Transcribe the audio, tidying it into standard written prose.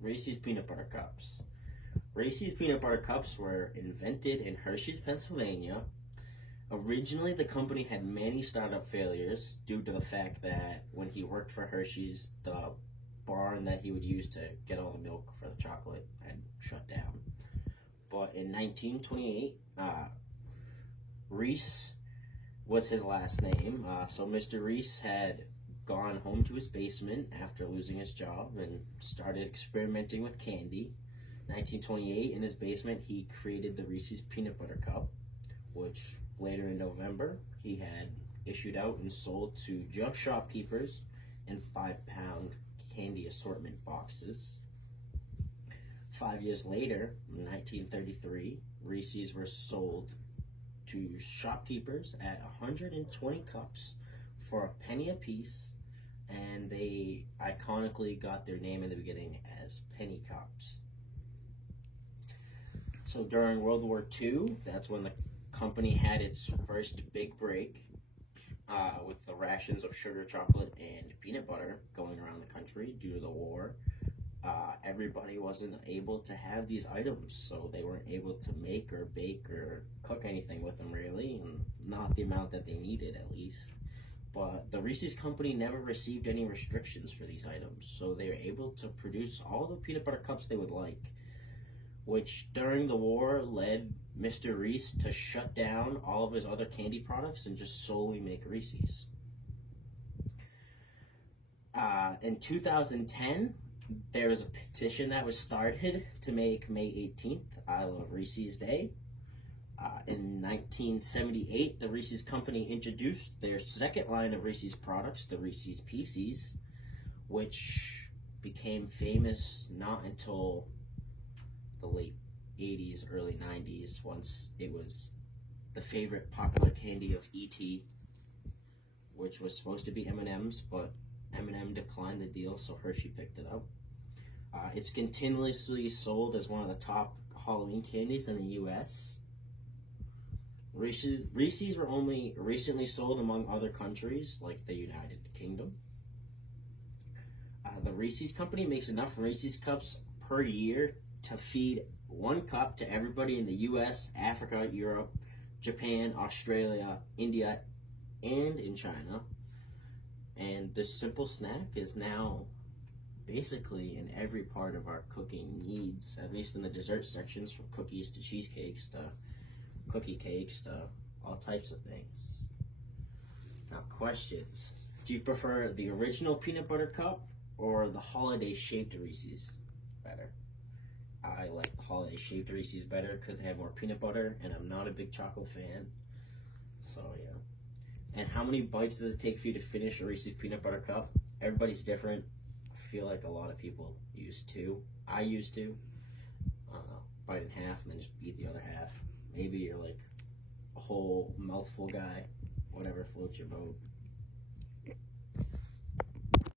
Reese's Peanut Butter Cups. Reese's Peanut Butter Cups were invented in Hershey's, Pennsylvania. Originally, the company had many startup failures due to the fact that when he worked for Hershey's, the barn that he would use to get all the milk for the chocolate had shut down. But in 1928, Reese was his last name. So Mr. Reese had gone home to his basement after losing his job and started experimenting with candy. 1928, in his basement, he created the Reese's Peanut Butter Cup, which later in November he had issued out and sold to just shopkeepers in 5-pound candy assortment boxes. 5 years later, in 1933, Reese's were sold to shopkeepers at 120 cups for a penny apiece, and they iconically got their name in the beginning as Penny Cups. So during World War II, that's when the company had its first big break with the rations of sugar, chocolate, and peanut butter going around the country due to the war. Everybody wasn't able to have these items, so they weren't able to make or bake or cook anything with them really, and not the amount that they needed at least. But the Reese's company never received any restrictions for these items, so they were able to produce all the peanut butter cups they would like, which during the war led Mr. Reese to shut down all of his other candy products and just solely make Reese's. In 2010, there was a petition that was started to make May 18th I Love Reese's Day. In 1978, the Reese's company introduced their second line of Reese's products, the Reese's Pieces, which became famous not until the late 80s, early 90s, once it was the favorite popular candy of E.T., which was supposed to be M&M's, but M&M declined the deal, so Hershey picked it up. It's continuously sold as one of the top Halloween candies in the U.S. Reese's were only recently sold among other countries, like the United Kingdom. The Reese's company makes enough Reese's cups per year to feed 1 cup to everybody in the U.S., Africa, Europe, Japan, Australia, India, and in China. And this simple snack is now basically in every part of our cooking needs, at least in the dessert sections, from cookies to cheesecakes to cookie cakes to all types of things. Now, questions. Do you prefer the original peanut butter cup or the holiday shaped Reese's better? I like the holiday shaped Reese's better because they have more peanut butter, and I'm not a big chocolate fan. So yeah. And how many bites does it take for you to finish a Reese's peanut butter cup? Everybody's different. I feel like a lot of people use 2. I used to. Bite in half and then just eat the other half. Maybe you're like a whole mouthful guy. Whatever floats your boat.